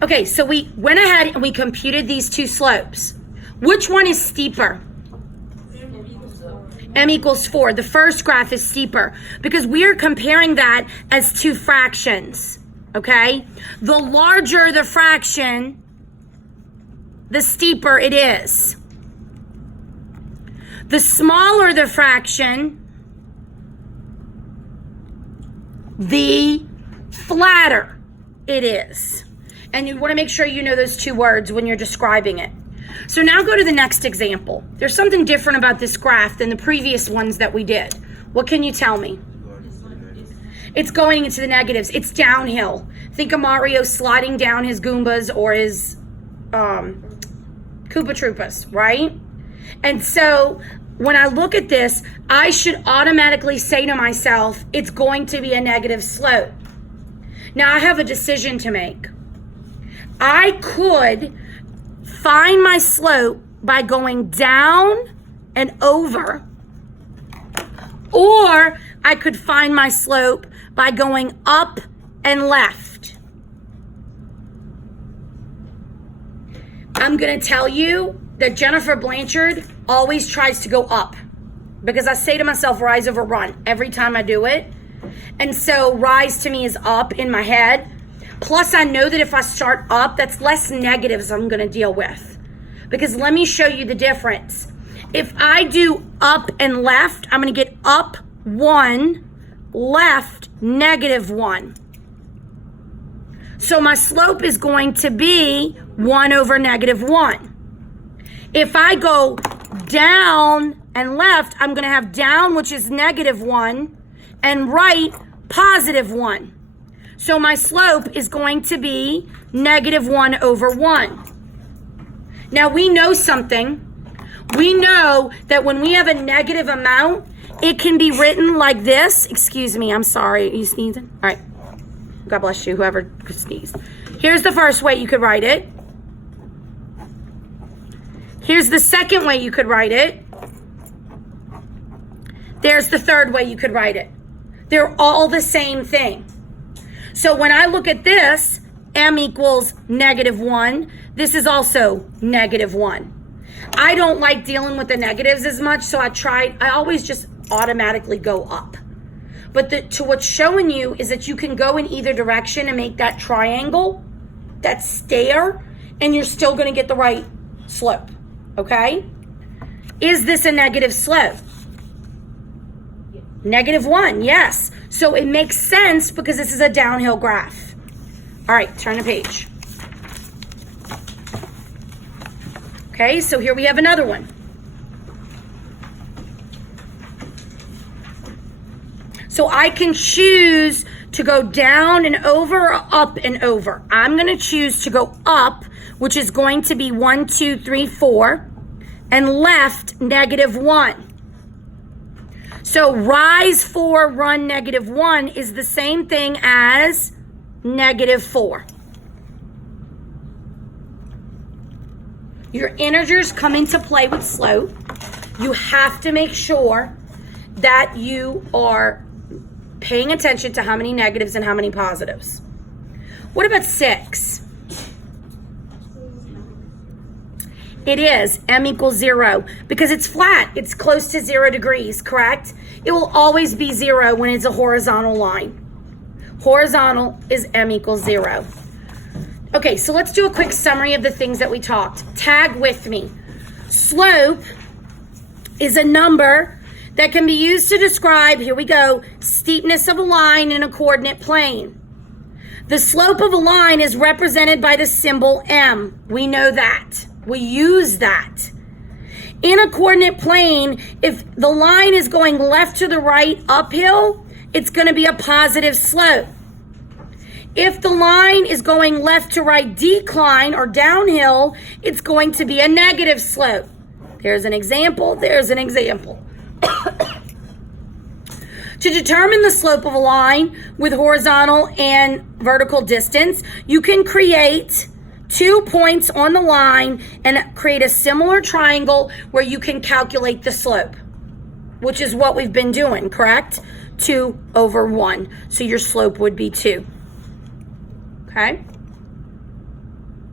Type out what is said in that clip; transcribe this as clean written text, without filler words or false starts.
Okay, so we went ahead and we computed these two slopes. Which one is steeper? M equals 4. The first graph is steeper because we are comparing that as two fractions, okay? The larger the fraction, the steeper it is. The smaller the fraction, the flatter it is. And you want to make sure you know those two words when you're describing it. So now go to the next example. There's something different about this graph than the previous ones that we did. What can you tell me? It's going into the negatives. It's downhill. Think of Mario sliding down his Goombas or his Koopa Troopas, right? And so when I look at this, I should automatically say to myself, it's going to be a negative slope. Now I have a decision to make. I could find my slope by going down and over, or I could find my slope by going up and left. I'm going to tell you that Jennifer Blanchard always tries to go up because I say to myself, rise over run every time I do it. And so rise to me is up in my head. Plus, I know that if I start up, that's less negatives I'm going to deal with. Because let me show you the difference. If I do up and left, I'm going to get up 1, left -1. So my slope is going to be 1 over -1. If I go down and left, I'm going to have down, which is -1, and right, +1. So my slope is going to be -1 over 1. Now we know something. We know that when we have a negative amount, it can be written like this. Excuse me, I'm sorry. Are you sneezing? All right. God bless you, whoever sneezed. Here's the first way you could write it. Here's the second way you could write it. There's the third way you could write it. They're all the same thing. So when I look at this, m equals -1. This is also -1. I don't like dealing with the negatives as much, so I always just automatically go up. But to what's showing you is that you can go in either direction and make that triangle, that stair, and you're still going to get the right slope, okay? Is this a negative slope? -1, yes. So it makes sense because this is a downhill graph. All right, turn the page. Okay, so here we have another one. So I can choose to go down and over or up and over. I'm going to choose to go up, which is going to be 1, 2, 3, 4, and left -1. So rise 4, run -1 is the same thing as -4. Your integers come into play with slope. You have to make sure that you are paying attention to how many negatives and how many positives. What about 6? It is m equals 0 because it's flat. It's close to 0 degrees, correct? It will always be 0 when it's a horizontal line. Horizontal is m equals 0. Okay, so let's do a quick summary of the things that we talked. Tag with me. Slope is a number that can be used to describe, here we go, steepness of a line in a coordinate plane. The slope of a line is represented by the symbol m. We know that. We use that. In a coordinate plane, if the line is going left to the right uphill, it's going to be a positive slope. If the line is going left to right decline or downhill, it's going to be a negative slope. There's an example. There's an example. To determine the slope of a line with horizontal and vertical distance, you can create 2 points on the line and create a similar triangle where you can calculate the slope, which is what we've been doing, correct? 2 over 1. So your slope would be 2. Okay?